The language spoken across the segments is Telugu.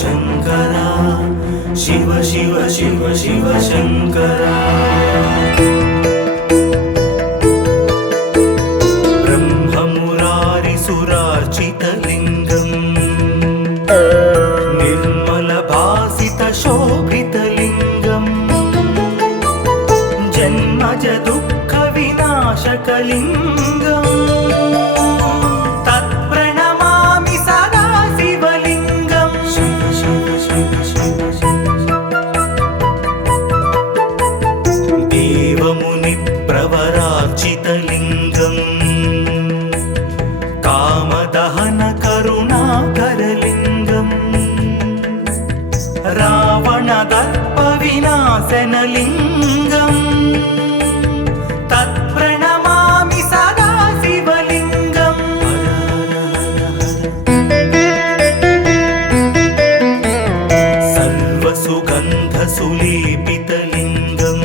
शङ्करा शिव शिव शिव शिव शङ्करा ब्रह्ममुरारिसुरार्चितलिङ्गम् निर्मलभासितशोभितलिङ्गम् जन्मज दुःखविनाशकलिङ्गम् प्रवरार्चितलिङ्गम् कामदहन करुणाकरलिङ्गम् रावणदर्पविनाशनलिङ्गम् तत्प्रणमामि सदा शिवलिङ्गम् सर्वसुगन्धसुलेपितलिङ्गम्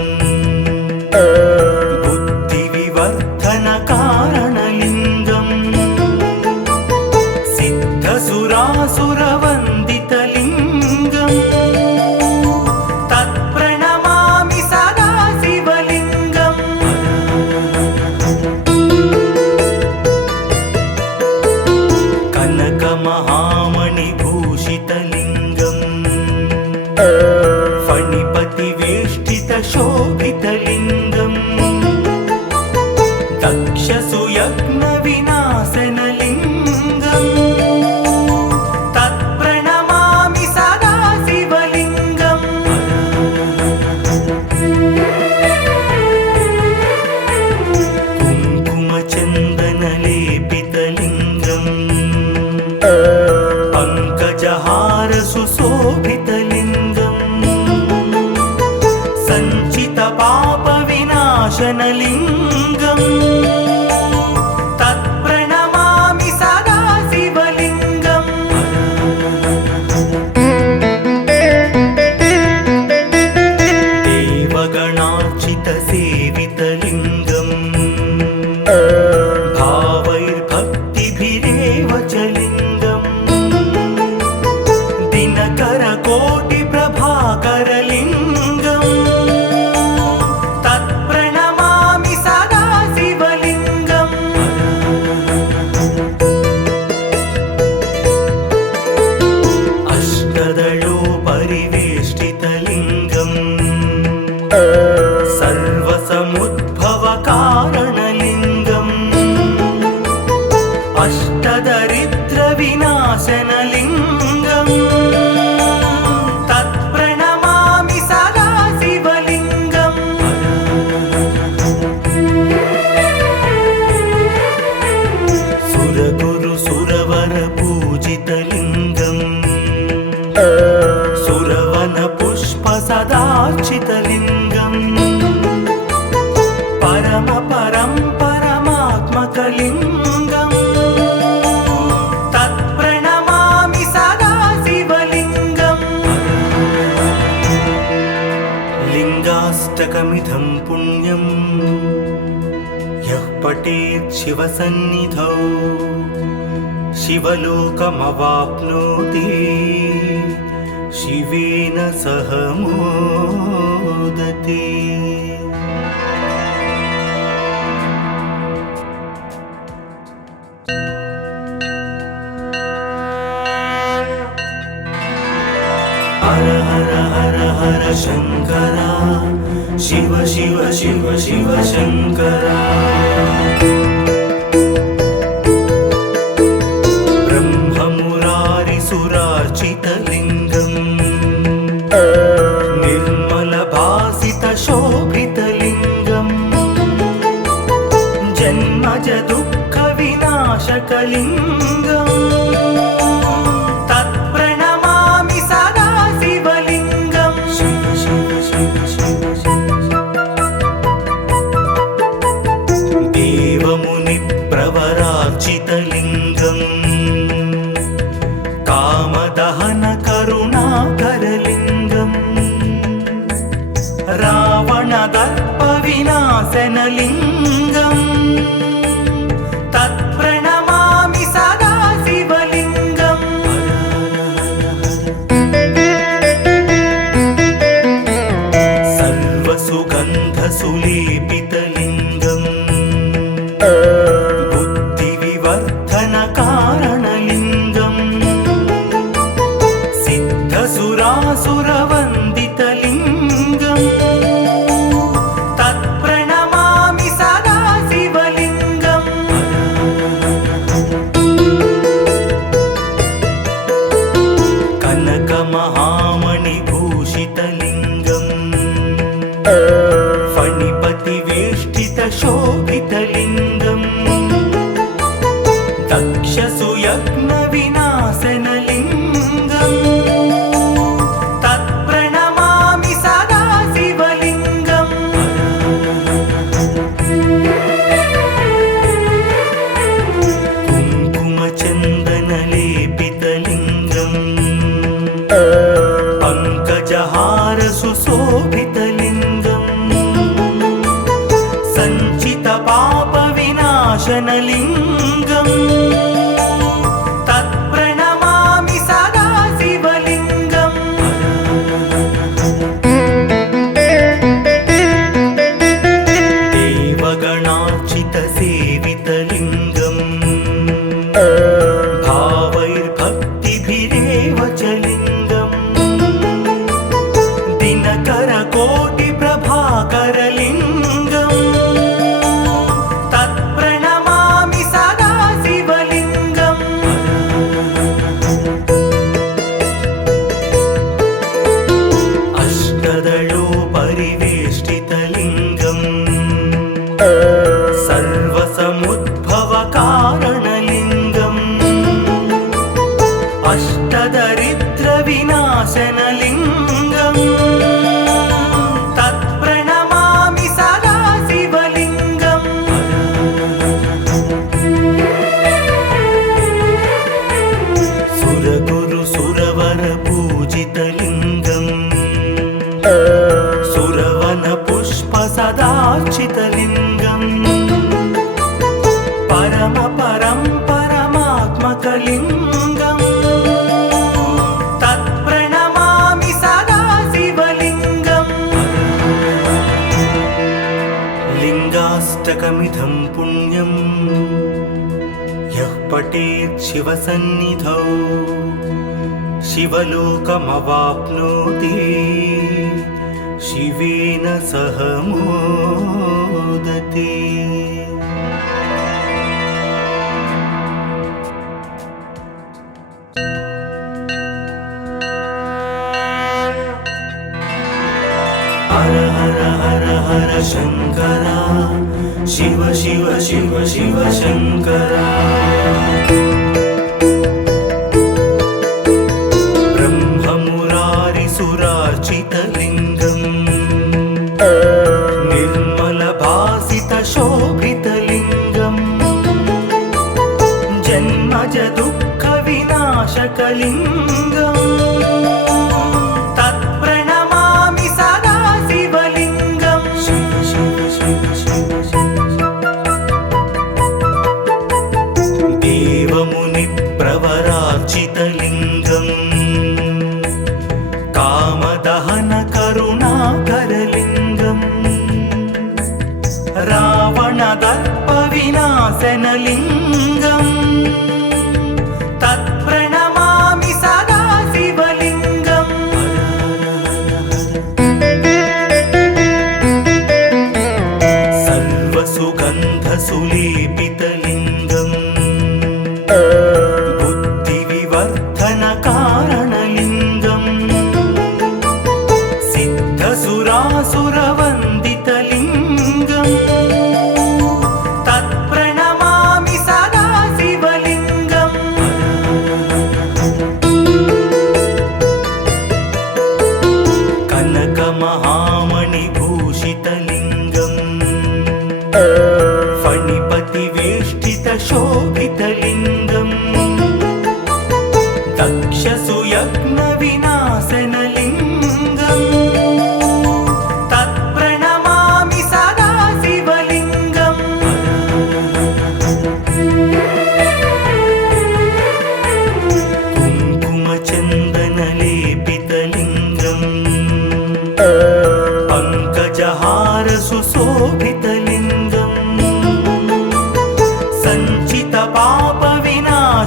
कारणलिङ्गम् सिद्धसुरासुरवन्दितलिङ्गम् तत्प्रणमामि सदा शिवलिङ्गम् कनकमहामणिभूषितलिङ्गम् फणिपतिवेष्टितशोभितलिङ्गम् दक्षसुयज्ञविनाशनलिङ्गम् तत्प्रणमामि सदा शिवलिङ्गम् कुङ्कुमचन्दनलेपितलिङ्गम् पङ्कजहारसुशोभितलिङ्गम् सञ्चितपापविनाशनलिङ्गम् तत्प्रणमामि सदा शिवलिङ्गम् देवगणार्चितसेवितलिङ्गम् भावैर्भक्तिभिरेव च लिङ्गम् दिनकरकोटिप्रभाकरलिङ्गम् तत्प्रणमामि सदा शिवलिङ्गम् अष्टदलोपरिवेष्टितलिङ्गम् सर्वसमुद्भवकारणलिङ्गम् अष्टदरिद्रविनाशनलिङ्गम् तत्प्रणमामि सदा शिवलिङ्गम् सुरगुरुसुरवरपूजितलिङ्गम् सुरवनपुष्पसदार्चितलिङ्गम् परमात्मकलिङ्गम् तत्प्रणमामि सदा शिवलिङ्गम् लिङ्गाष्टकमिदं पुण्यं यः पठेत् शिवसन्निधौ शिवलोकमवाप्नोति शिवेन सह मोदते। हर हर हर हर शङ्करा शिव शिव शिव शिव शङ्करा ब्रह्ममुरारिसुरार्चितलिङ्गम् निर्मलभासितशोभितलिङ्गम् जन्मज दुःखविनाशकलिङ्गम् तत्प्रणमामि सदा शिवलिङ्गम् देवमुनिप्रवरार्चितलिङ्गम् कामदहन करुणाकरलिङ्गम् रावणदर्पविनाशनलिङ्गम् तत्प्रणमामि सदा बुद्धिविवर्धनकारणलिङ्गं सिद्धसुरासुरवन्दितलिङ्गं तत्प्रणमामि सदा शिवलिङ्गं कनकमहामणिभूषितलिङ्गं फणिपतिवेष्टितशोभितलिङ्गं दक्षसुयज्ञविनाशनलिङ्गं तत्प्रणमामि सदा शिवलिङ्गं कुङ्कुमचन्दनलेपितलिङ्गं पङ्कजहारसुशोभितलिङ्गं सञ्चितपापविनाशनलिङ्गं तत्प्रणमामि सदा शिवलिङ्गं देवगणार्चितसेवितलिङ्गं भावैर्भक्तिभिरेव च लिङ्गं दिनकरकोटिप्रभाकरलिङ्गं तत्प्रणमामि सदा शिवलिङ्गं अष्टदलोपरिवेष्टितलिङ्गं सर्वसमुद्भवकारणलिङ्गं अष्टदरिद्रविनाशनलिङ्गं तत्प्रणमामि सदा शिवलिङ्गं सुरगुरुसुरवरपूजितलिङ्गं सुरवनपुष्पसदार्चितलिङ्गं परमात्मकलिङ्गं तत्प्रणमामि सदा शिवलिङ्गं लिङ्गाष्टकमिदं पुण्यं यः पठेत् शिवसन्निधौ शिवलोकमवाप्नोति शिवेन सह मोदते। हर हर हर हर शङ्करा शिव शिव शिव शिव शङ्करा ब्रह्ममुरारिसुरार्चितलिङ्गं निर्मलभासितशोभितलिङ्गं जन्मजदुःखविनाशकलिङ्गं तत्प्रणमामि सदा शिवलिङ्गं देवमुनिप्रवरार्चितलिङ्गं कामदहनकरुणाकरलिङ्गं रावणदर्पविनाशनलिङ्गं तत्प्रणमामि सदा शिवलिङ्गं सर्वसुगन्धसुलेपितलिङ्गं बुद्धिविवर्धनकारणलिङ्गं सिद्धसुरासुरवन्दितलिङ्गं तत्प्रणमामि सदा शिवलिङ्गं कनकमहामणिभूषितलिङ्गं फणिपतिवेष्टितशोभितलिङ्गं दक्षसुयज्ञविनाशनलिङ्गं तत्प्रणमामि सदा शिवलिङ्गं कुङ्कुमचन्दनलेपितलिङ्गं पङ्कजहारसुशोभितलिङ्गं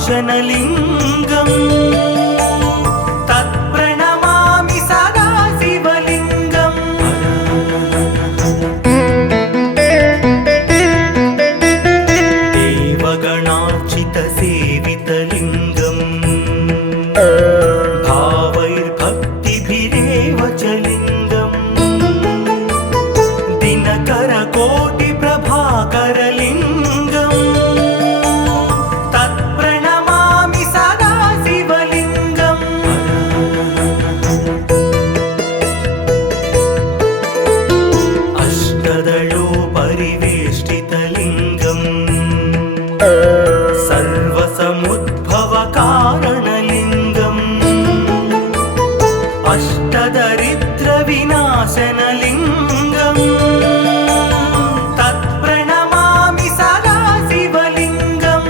विनाशनलिङ्गम् तत्प्रणमामि सदा शिवलिङ्गम् देवगणार्चितसेवितलिङ्गम् भावैर्भक्तिभिरेव च लिङ्गम् दिनकरकोटिप्रभाकरलिङ्गम् तत्प्रणमामि सदा शिवलिङ्गम् अष्टदलोपरिवेष्टितलिङ्गम् सर्वसमुद्भवकारणलिङ्गम् अष्टदरिद्रविनाशनलिङ्गम् तत्प्रणमामि सदा शिवलिङ्गम्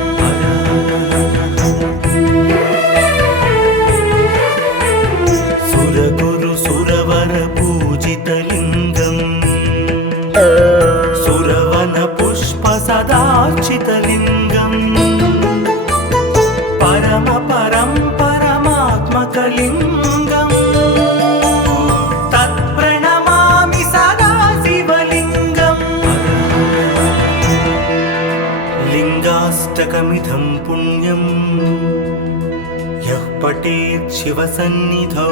सुरगुरुसुरवरपूजितलिङ्गम् सुरवनपुष्पसदार्चितलिङ्गम् परमात्मकलिङ्गम् तत्प्रणमामि सदा शिवलिङ्गम् लिङ्गाष्टकमिदं पुण्यं यः पठेत् शिवसन्निधौ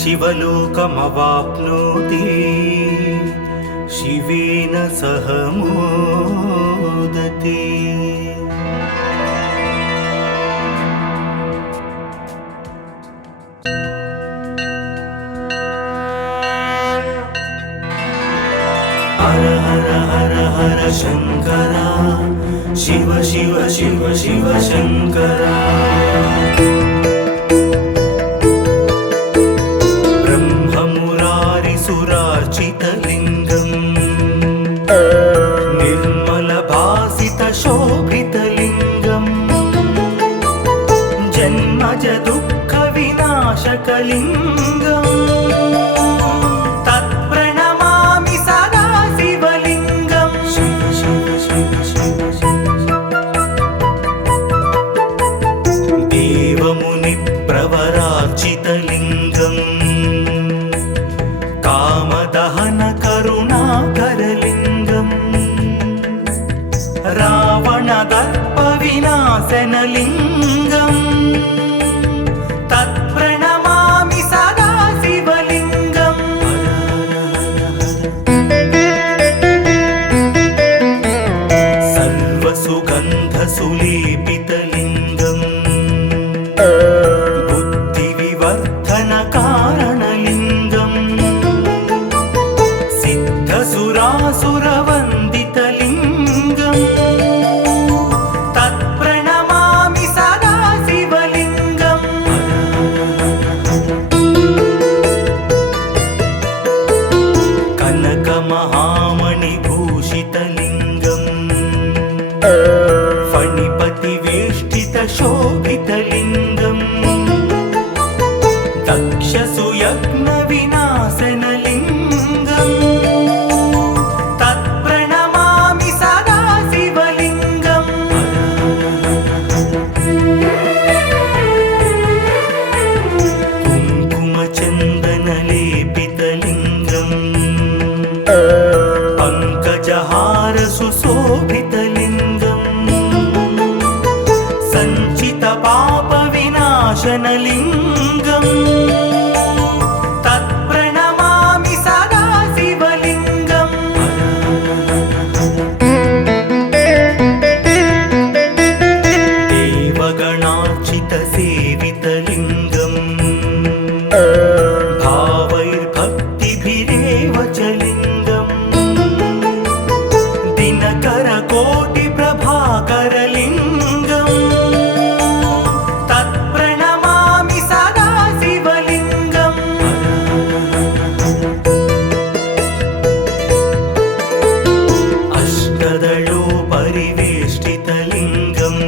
शिवलोकमवाप्नोति शिवेन सह मोदते। हर हर हर हर शंकरा शिव शिव शिव शिव शंकरा ब्रह्ममुरारिसुरार्चितलिङ्गम् निर्मलभासितशोभितलिङ्गम् जन्मज दुःखविनाशकलिङ्गम् तत्प्रणमामि सदा शिवलिङ्गम् शिव शिव शिव शिव देवमुनिप्रवरार्चितलिङ्गम् कामदहनकरुणाकरलिङ्गम् रावणदर्पविनाशनलिङ्गम् तत्प्रणमामि सदा शिवलिङ्गम् सर्वसुगन्धसुलेपितलिङ्गम् बुद्धिविवर्धनकारणलिङ्गम् सिद्धसुरासुरवन्दितलिङ्गम् तत्प्रणमामि सदा शिवलिङ्गम् कनकमहामणिभूषितलिङ्गम् फणिपतिवेष्टितशोभितलिङ्गम् दक्षसुयज्ञविनाशनलिङ्गम् तत्प्रणमामि सदा शिवलिङ्गम् कुङ्कुमचन्दनलेपितलिङ्गम् पङ्कजहारसुशोभितलिङ्गम् सञ्चितपापविनाशनलिङ्गम् तत्प्रणमामि सदा शिवलिङ्गम् देवगणार्चितसेवितलिङ्गम् भावैर्भक्तिभिरेव च लिङ्गम् दिनकरकोटिप्रभाकरलिङ्गम् तत्प्रणमामि सदा शिवलिङ्गम् अष्टदलोपरिवेष्टितलिङ्गम्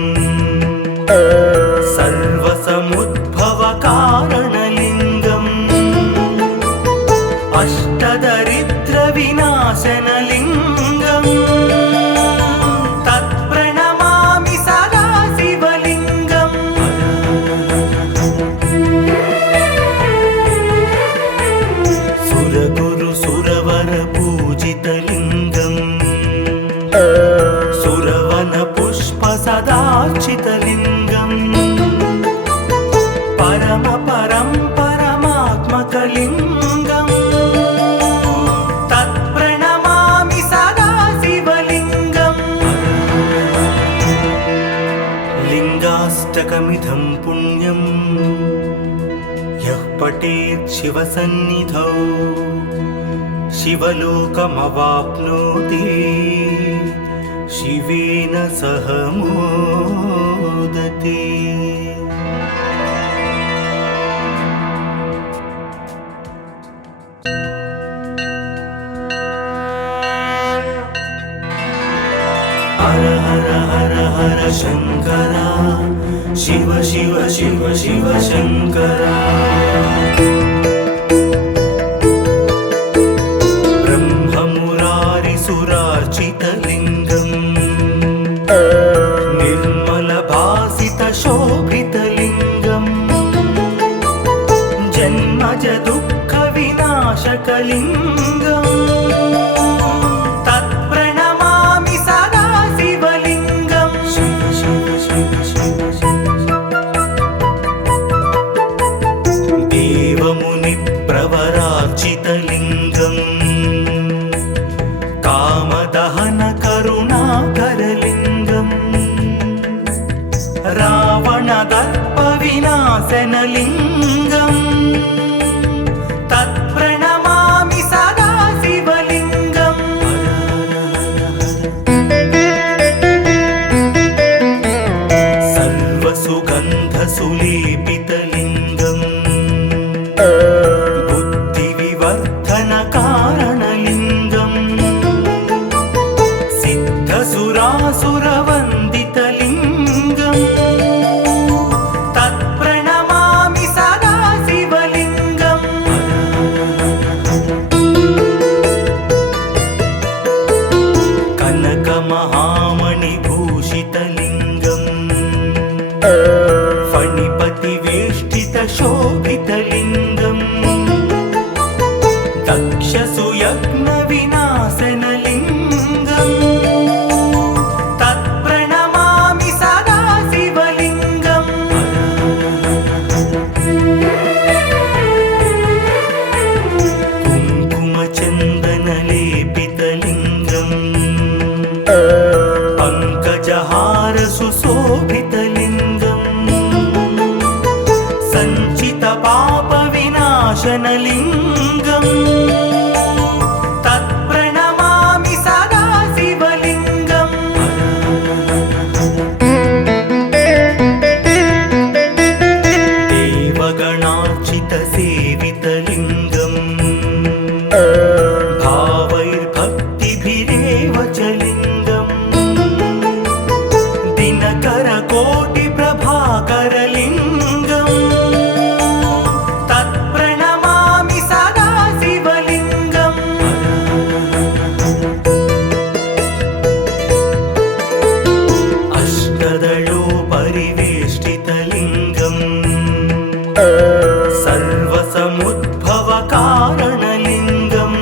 सर्वसमुद्भवकारणलिङ्गम् अष्टदरिद्रविनाशनलिङ्गम् तत्प्रणमामि सदा शिव సురవన పుష్ప సదార్చితలింగం పరమ పరం పరమాత్మకలింగం తత్ప్రణమామి సదా శివలింగం లింగాష్టకమిదం పుణ్యం యః పఠేత్ శివసన్నిధౌ శివలోకమవాప్నోతి శివేన సహ మోదతే హర హర హర హర శంకర శివ శివ శివ శివ శంకర సురార్చితలింగం నిర్మల భాసిత శోభితలింగం జన్మజ దుఃఖ వినాశకలింగం తత్ప్రణమామి సదా శివలింగం దేవముని ప్రవరార్చితలింగం కామదహన కరుణాకరలింగం రావణ దర్ప వినాశనలింగం తత్ప్రణమామి సదా శివలింగం సర్వసుగంధ సులేపితలింగం బుద్ధి వివర్ధన కారణలింగం సురాసురవందితలింగం తత్ప్రణమామి సదా శివలింగం కనకమహామణిభూషితలింగం ఫణిపతివేష్టిత శోభితలింగం దక్షసుయజ్ఞ వినాశనలింగం పంకజహార సుశోభితలింగం సంచిత పాప వినాశనలింగం తత్ప్రణమామి సదా శివలింగం దేవగణార్చిత సేవితలింగం భావైర్భక్తిభిరేవ చలింగం దినకర కోటి ప్రభాకరలింగం తత్ప్రణమామి సదా శివలింగం అష్టదళో పరివేష్టితలింగం సర్వసముద్భవ కారణలింగం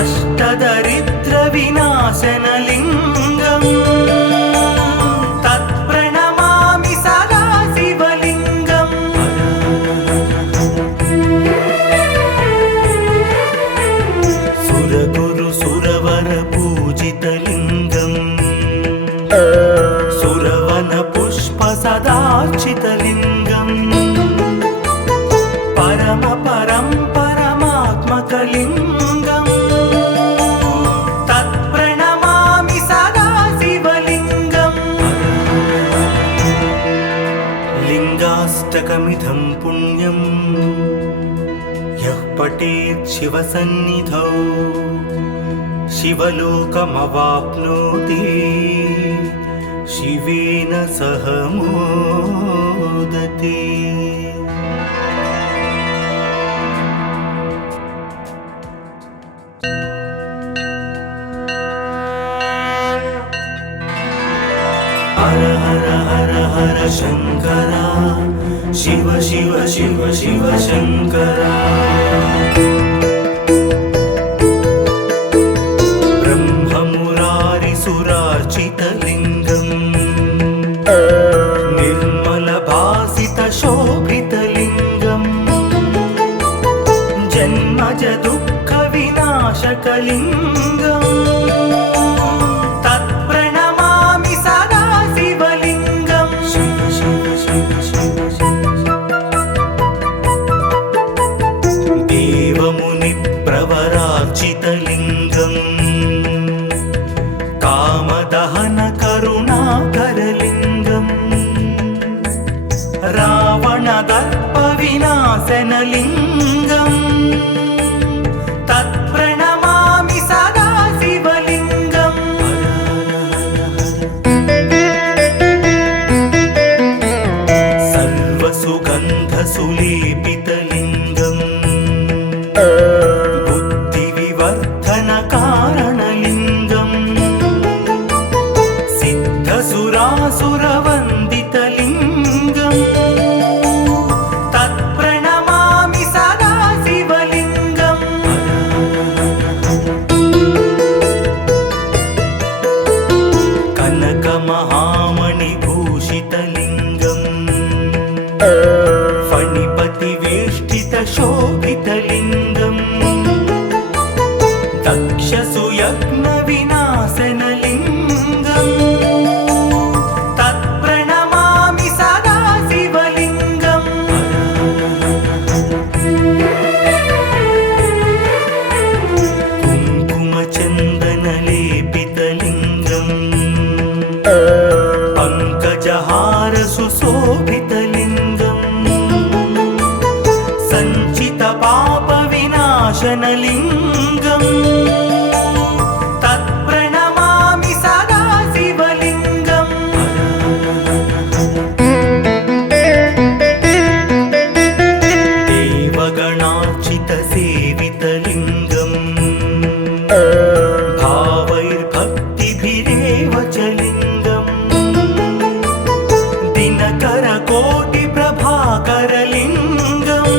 అష్టదరిద్ర వినాశనలింగం తత్ప్రణమామి సదా శివలింగం సురగురు సురవర పూజితలింగం సురవన పుష్ప సదార్చితలింగం పరమ పరం పరమాత్మకలింగం తత్ప్రణమామి సదా శివలింగం లింగాష్టకమిదం పుణ్యం యః పఠేత్ శివసన్నిధౌ శివలోకమవాప్నోతి శివేన సహ మోదతే హర హర హర హర శంకర శివ శివ శివ శివ శంకర బ్రహ్మ तत्प्रणमामि सदा शिवलिङ्गम् सर्वसुगन्धसुलेपितलिङ्गम् बुद्धिविवर्धनकारणलिङ्गम् सिद्धसुरासुरवन्दितलिङ्गम् तत्प्रणमामि सदा शिवलिङ्गम् कनकमहामणिभूषितलिङ्गम् फणिपतिवेष्टितशोभितलिङ्गम् दक्षसुयज्ञविनाशनलिङ्गम् तत्प्रणमामि सदा शिवलिङ्गम् कुङ्कुमचन्दनलेपितलिङ्गम् पङ्कजहारसुशोभितलिङ्गम् सञ्चितपापविनाशनलिङ्गम् तत्प्रणमामि सदा शिवलिङ्गम् देवगणार्चितसेवितलिङ्गम् भावैर्भक्तिभिरेव च लिङ्गम् दिनकरकोटिप्रभाकरलिङ्गम्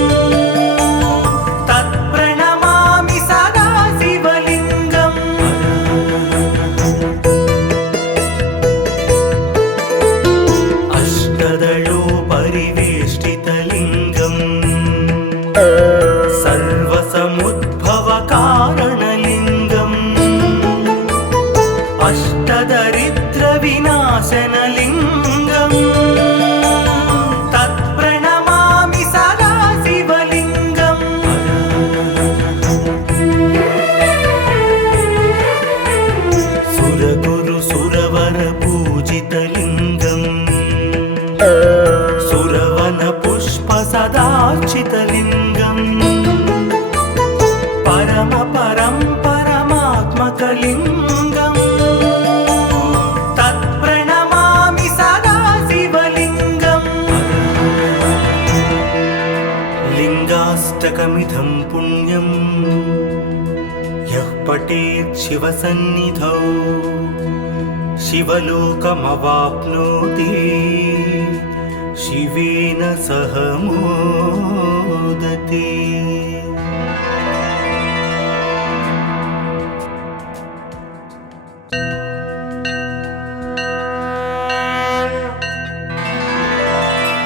तत्प्रणमामि सदा शिवलिङ्गम् अष्टदलोपरिवेष्टितलिङ्गम् सर्वसमुद्भवकारणलिङ्गम् अष्टदरिद्रविनाशनलिङ्गम् तत्प्रणमामि सदा शिवलिङ्गम् सुरगुरुसुरवरपूजितलिङ्गम् सुरवनपुष्पसदार्चितलिङ्गम् परमात्मकलिङ्गम् तत्प्रणमामि सदा शिवलिङ्गम् लिङ्गाष्टकमिदं पुण्यं यः पठेत् शिवसन्निधौ शिवलोकमवाप्नोति शिवेन सह मोदते।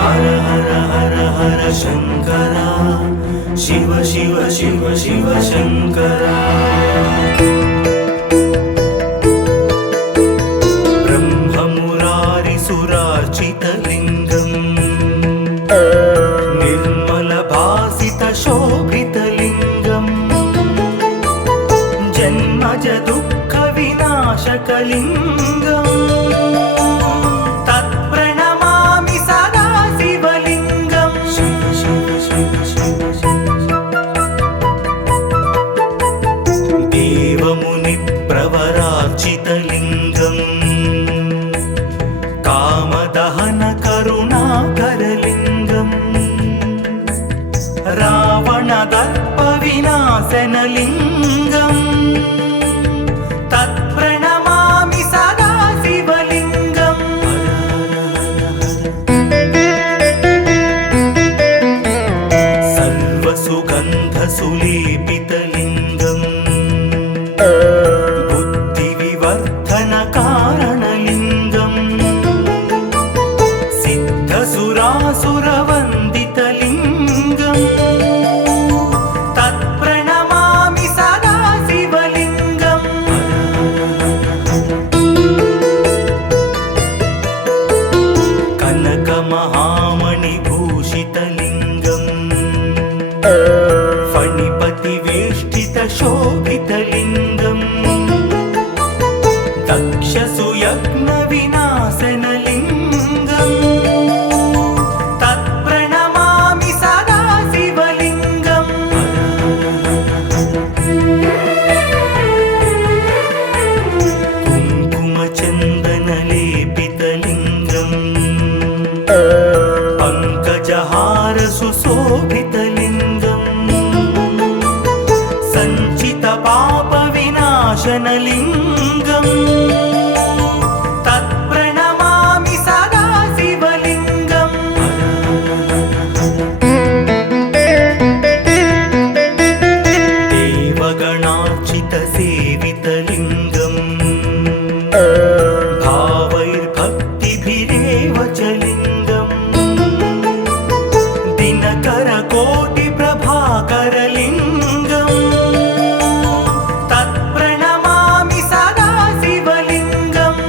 हर हर हर हर शङ्करा शिव शिव शिव शिव शङ्करा ब्रह्ममुरारिसुरार्चितलिङ्गम् निर्मलभासितशोभितलिङ्गम् जन्मजदुःखविनाशकलिङ्गम् तत्प्रणमामि सदा शिवलिङ्गम् शिव शिव शिव शिव देवमुनिप्रवरार्चितलिङ्गम् कामदहनकरुणाकरलिङ्गम् रावणदर्पविनाशनलिङ्गम् तत्प्रणमामि सदा शिवलिङ्गम् सर्वसुगन्धसुलेपितलिङ्गम् बुद्धिविवर्धनकारणलिङ्गम् सिद्धसुरासुरवन्दितलिङ्गम् तत्प्रणमामि सदा शिवलिङ्गम् कनकमहामणिभूषितलिङ्गम् फणिपतिवेष्टितशोभितलिङ्गम् दक्षसुयज्ञविनाशनलिङ्गम् तत्प्रणमामि सदा शिवलिङ्गम् शिवलिङ्गम् तत्प्रणमामि सदा शिवलिङ्गम् देवगणार्चितसेवितलिङ्गम् भावैर्भक्तिभिरेव च लिङ्गम् दिनकरकोटिप्रभाकरलिङ्गम् तत्प्रणमामि सदा शिवलिङ्गम्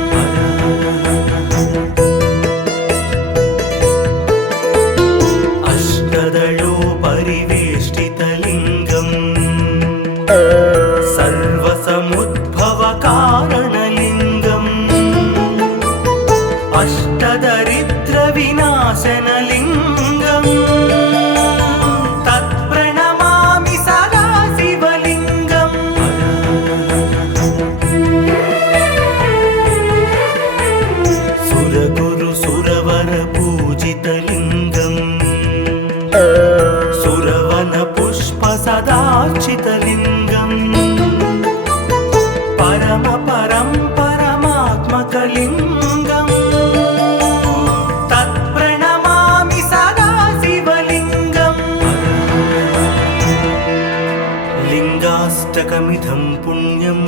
अष्टदलोपरिवेष्टितलिङ्गम् सर्वसमुद्भवकारणलिङ्गम् अष्टदरिद्रविनाशनलिङ्गम् तत्प्रणमामि सदा शिवलिङ्गम् सुरगुरुसुरवरपूजितलिङ्गम् सुरवनपुष्पसदार्चितलिङ्गम् परमात्मकलिङ्गम् तत्प्रणमामि सदा शिवलिङ्गम् लिङ्गाष्टकमिदं पुण्यं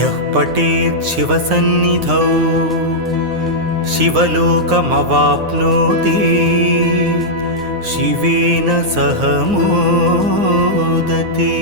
यः पठेत् शिवसन्निधौ शिवलोकमवाप्नोति शिवेन सह मोदते।